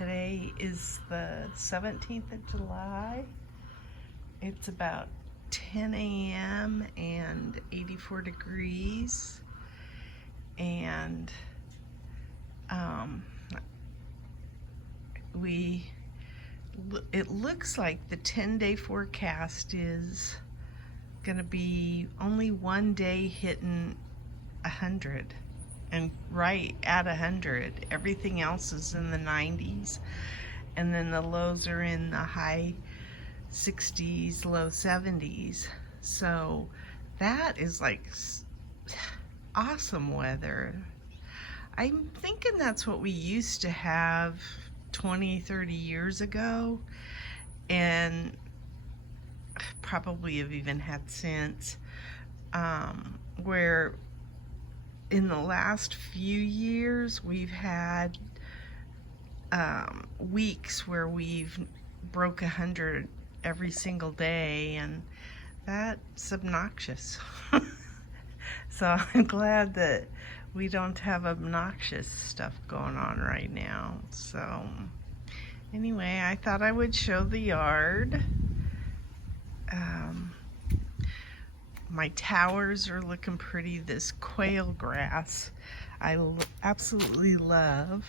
Today is the 17th of July. It's about 10 a.m. and 84 degrees. And it looks like the 10-day forecast is gonna be only one day hitting 100, and right at 100. Everything else is in the 90s, and then the lows are in the high 60s, low 70s. So that is like awesome weather. I'm thinking that's what we used to have 20-30 years ago, and probably have even had since, where in the last few years we've had weeks where we've broke 100 every single day, and that's obnoxious. So I'm glad that we don't have obnoxious stuff going on right now. So anyway, I thought I would show the yard. My towers are looking pretty. This quail grass I absolutely love.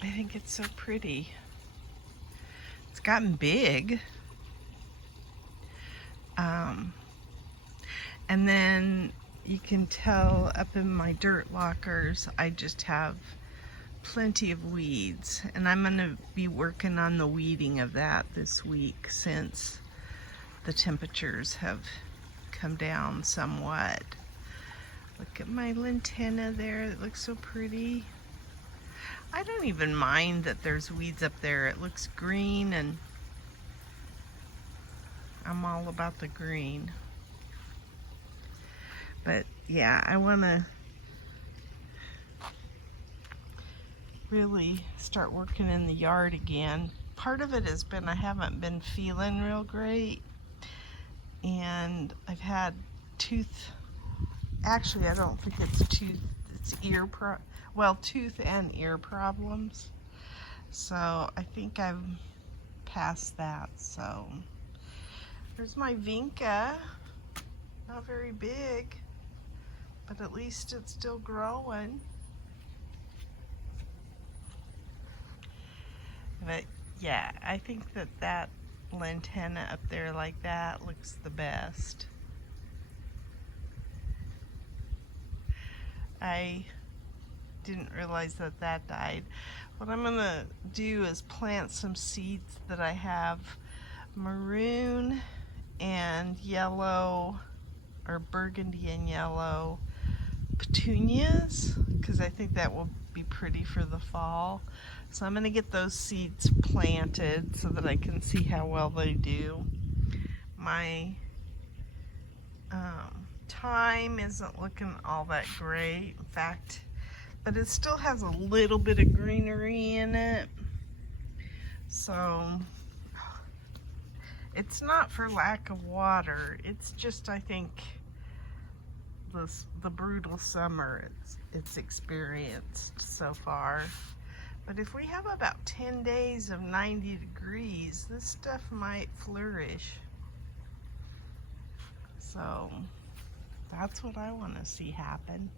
I think it's so pretty. It's gotten big. And then you can tell up in my dirt lockers, I just have plenty of weeds, and I'm going to be working on the weeding of that this week since the temperatures have come down somewhat. Look at my lantana there. It looks so pretty. I don't even mind that there's weeds up there. It looks green, and I'm all about the green. But yeah, I want to really start working in the yard again. Part of it has been I haven't been feeling real great, and I've had actually I don't think it's it's tooth and ear problems. So I think I've passed that. So there's my vinca. Not very big, but at least it's still growing. But yeah, I think that lantana up there like that looks the best. I didn't realize that died. What I'm gonna do is plant some seeds that I have maroon and yellow, or burgundy and yellow petunias, because I think that will be pretty for the fall. So I'm going to get those seeds planted so that I can see how well they do. My thyme isn't looking all that great, in fact, but it still has a little bit of greenery in it. So it's not for lack of water. It's just, I think, the brutal summer it's experienced so far. But if we have about 10 days of 90 degrees, this stuff might flourish. So that's what I want to see happen.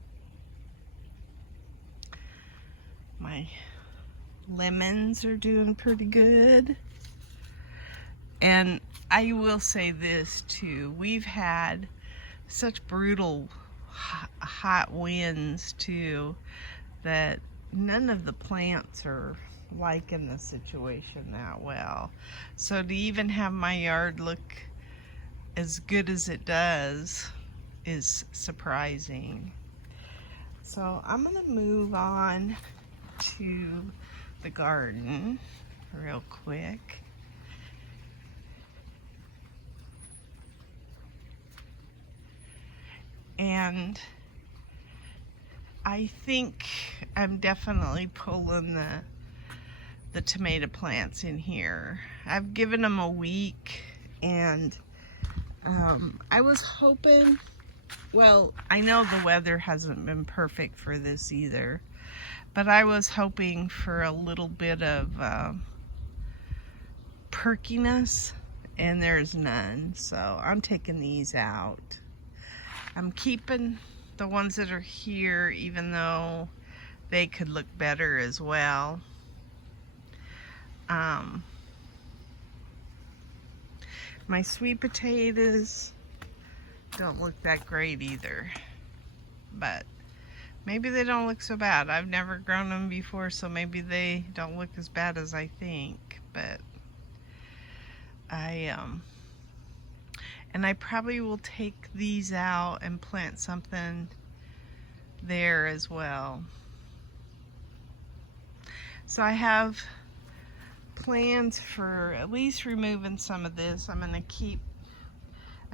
My lemons are doing pretty good. And I will say this too, we've had such brutal hot winds too that none of the plants are liking the situation that well. So to even have my yard look as good as it does is surprising. So I'm gonna move on to the garden real quick. And I think I'm definitely pulling the tomato plants in here. I've given them a week, and I was hoping well, I know the weather hasn't been perfect for this either, but I was hoping for a little bit of perkiness, and there's none, so I'm taking these out. I'm keeping the ones that are here, even though they could look better as well. My sweet potatoes don't look that great either, but maybe they don't look so bad. I've never grown them before, so maybe they don't look as bad as I think, but and I probably will take these out and plant something there as well. So I have plans for at least removing some of this. I'm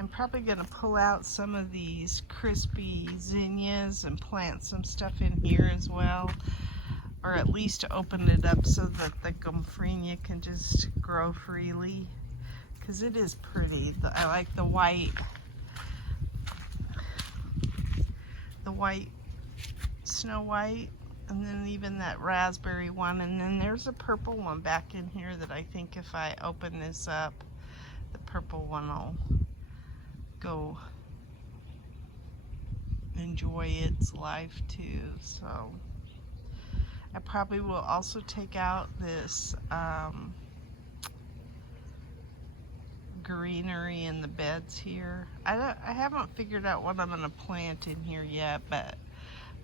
probably going to pull out some of these crispy zinnias and plant some stuff in here as well, or at least open it up so that the gomphrenia can just grow freely, because it is pretty. I like the white Snow White, and then even that raspberry one, and then there's a purple one back in here that I think if I open this up, the purple one will go enjoy its life too. So I probably will also take out this greenery in the beds here. I haven't figured out what I'm going to plant in here yet, but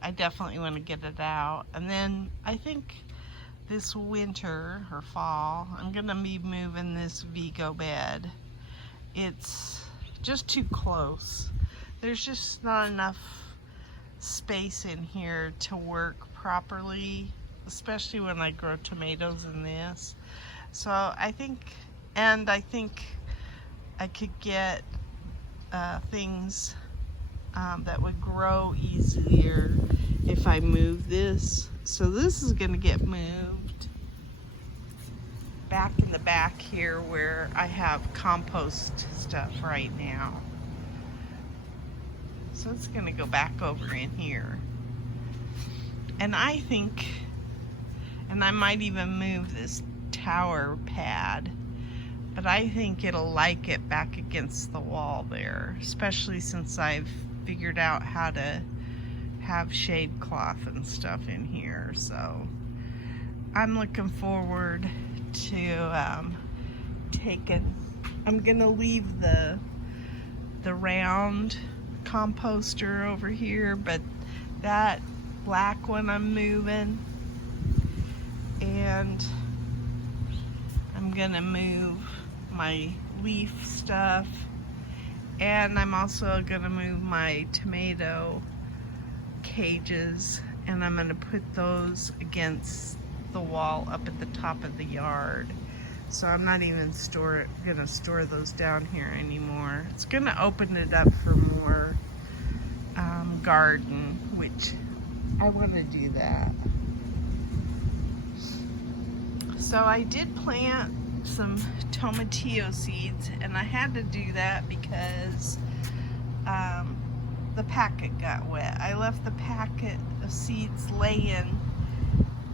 I definitely want to get it out. And then I think this winter or fall, I'm going to be moving this Vego bed. It's just too close. There's just not enough space in here to work properly, especially when I grow tomatoes in this. So I think I could get things that would grow easier if I move this. So this is going to get moved back in the back here where I have compost stuff right now. So it's going to go back over in here. And I think, and I might even move this tower pad, but I think it'll like it back against the wall there, especially since I've figured out how to have shade cloth and stuff in here. So I'm looking forward to I'm gonna leave the round composter over here, but that black one I'm moving, and I'm gonna move my leaf stuff, and I'm also gonna move my tomato cages, and I'm gonna put those against the wall up at the top of the yard. So I'm not even gonna store those down here anymore. It's gonna open it up for more garden, which I want to do that. So I did plant some tomatillo seeds, and I had to do that because the packet got wet. I left the packet of seeds laying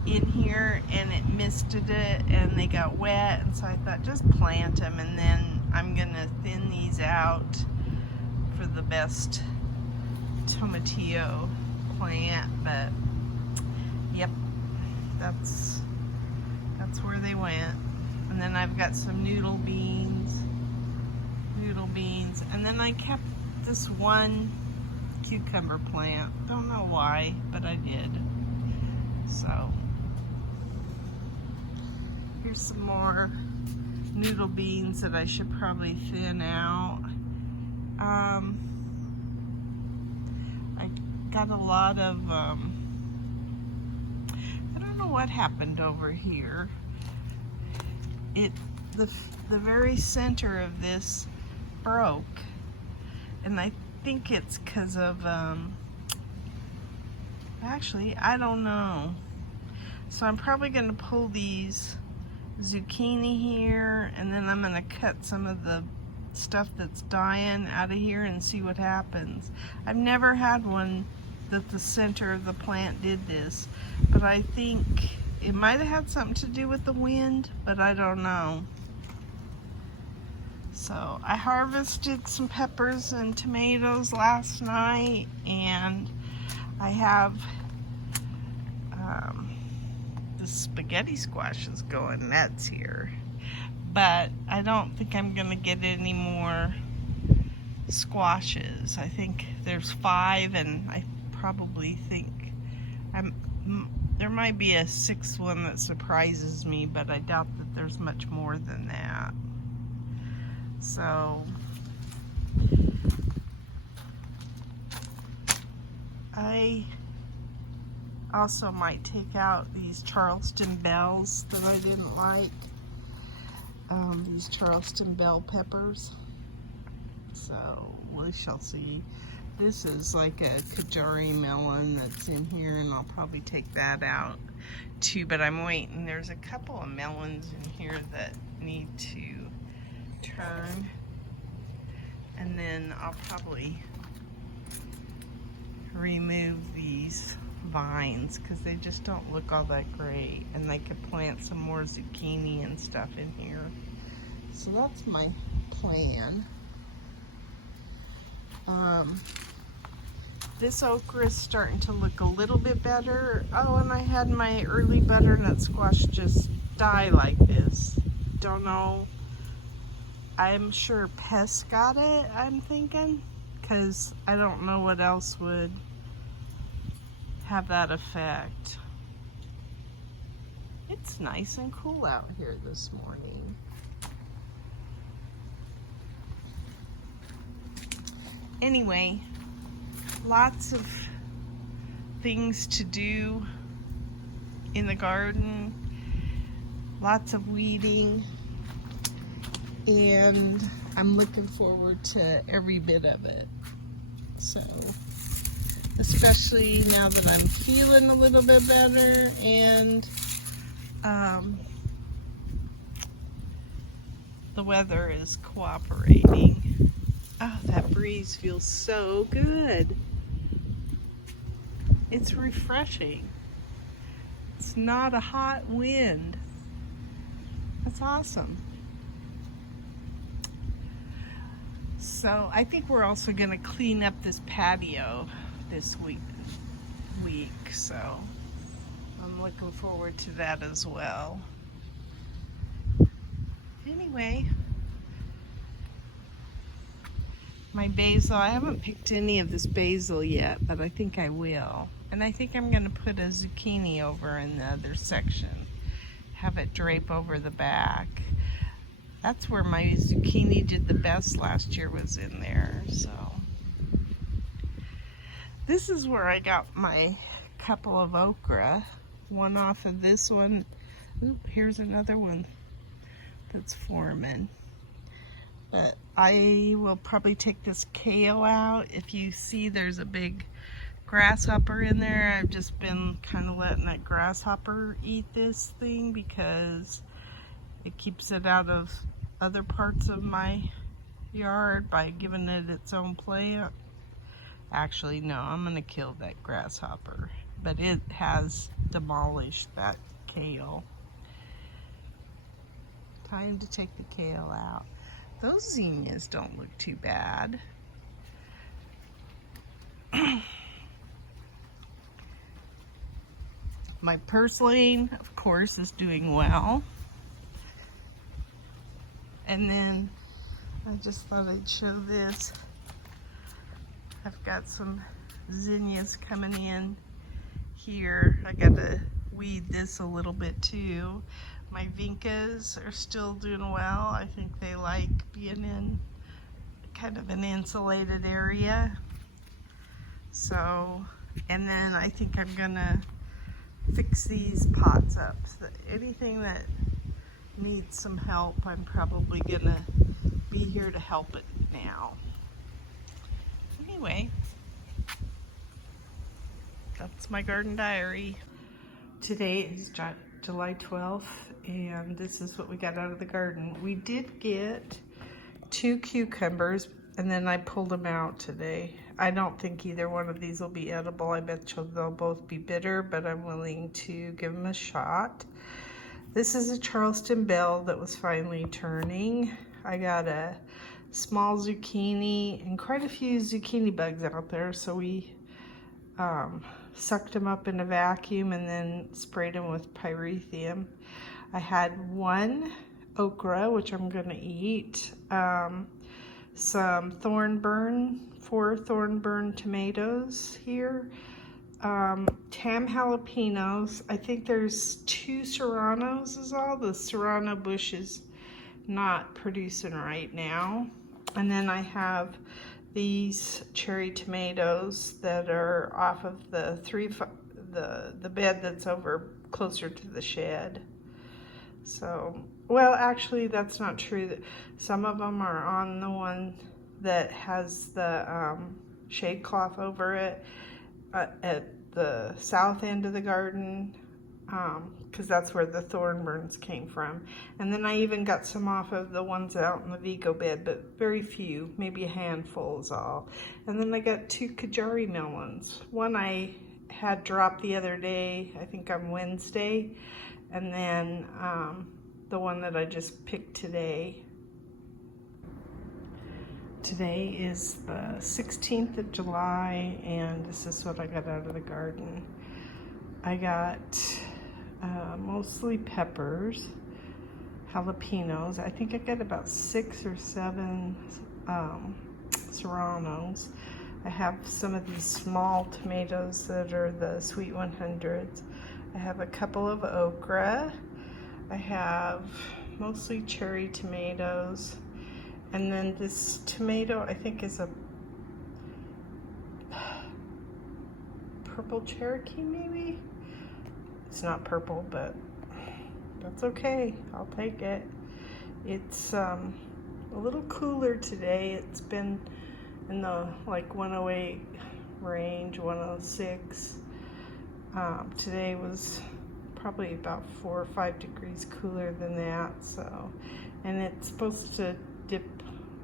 in here and it misted it and they got wet, and so I thought just plant them, and then I'm gonna thin these out for the best tomatillo plant. But yep, that's where they went. And then I've got some noodle beans, and then I kept this one cucumber plant. Don't know why, but I did. So here's some more noodle beans that I should probably thin out. I got a lot of I don't know what happened over here. The very center of this broke, and I think it's because of actually I don't know. So I'm probably going to pull these zucchini here, and then I'm going to cut some of the stuff that's dying out of here and see what happens. I've never had one that the center of the plant did this, but I think it might have had something to do with the wind, but I don't know. So I harvested some peppers and tomatoes last night, and I have the spaghetti squash is going nuts here, but I don't think I'm gonna get any more squashes. I think there's 5, and I probably think there might be a 6th one that surprises me, but I doubt that there's much more than that. So I also might take out these Charleston bells that I didn't like. These Charleston bell peppers. So we shall see. This is like a Kajari melon that's in here, and I'll probably take that out too, but I'm waiting. There's a couple of melons in here that need to turn, and then I'll probably remove these vines because they just don't look all that great, and they could plant some more zucchini and stuff in here. So that's my plan. This okra is starting to look a little bit better. Oh, and I had my early butternut squash just die like this. Don't know. I'm sure pests got it, I'm thinking, because I don't know what else would have that effect. It's nice and cool out here this morning. Anyway, lots of things to do in the garden, lots of weeding, and I'm looking forward to every bit of it. So, especially now that I'm feeling a little bit better, and the weather is cooperating. Oh, that breeze feels so good. It's refreshing. It's not a hot wind. That's awesome. So I think we're also going to clean up this patio this week. So I'm looking forward to that as well. Anyway, my basil, I haven't picked any of this basil yet, but I think I will. And I think I'm going to put a zucchini over in the other section. Have it drape over the back. That's where my zucchini did the best last year, was in there. So this is where I got my couple of okra. One off of this one. Oop, here's another one that's forming. But I will probably take this kale out. If you see there's a big grasshopper in there, I've just been kind of letting that grasshopper eat this thing because it keeps it out of other parts of my yard by giving it its own plant. Actually, no, I'm going to kill that grasshopper. But it has demolished that kale. Time to take the kale out. Those zinnias don't look too bad. My purslane, of course, is doing well. And then I just thought I'd show this. I've got some zinnias coming in here. I got to weed this a little bit too. My vincas are still doing well. I think they like being in kind of an insulated area. So, and then I think I'm gonna fix these pots up. So that anything that needs some help, I'm probably gonna be here to help it now. Anyway, that's my garden diary. Today is July 12th, and this is what we got out of the garden. We did get 2 cucumbers, and then I pulled them out today. I don't think either one of these will be edible. I bet you they'll both be bitter, but I'm willing to give them a shot. This is a Charleston bell that was finally turning. I got a small zucchini and quite a few zucchini bugs out there, so we sucked them up in a vacuum and then sprayed them with pyrethium. I had 1 okra, which I'm gonna eat, some 4 thornburn tomatoes here, Tam jalapenos. I think there's 2 serranos is all. The serrano bush is not producing right now. And then I have these cherry tomatoes that are off of the bed that's over closer to the shed. So, well, actually that's not true. Some of them are on the one that has the shade cloth over it at the south end of the garden, because that's where the thornburns came from. And then I even got some off of the ones out in the Vego bed, but very few, maybe a handful is all. And then I got 2 Kajari melons. One I had dropped the other day, I think on Wednesday, and then the one that I just picked today. Today is the 16th of July, and this is what I got out of the garden. I got mostly peppers, jalapenos. I think I got about 6 or 7 serranos. I have some of these small tomatoes that are the sweet 100s. I have a couple of okra. I have mostly cherry tomatoes. And then this tomato, I think, is a purple Cherokee, maybe? It's not purple, but that's okay. I'll take it. It's a little cooler today. It's been in the like 108 range, 106. Today was probably about 4 or 5 degrees cooler than that. So, and it's supposed to dip,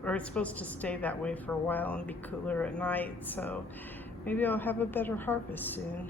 or it's supposed to stay that way for a while and be cooler at night, so maybe I'll have a better harvest soon.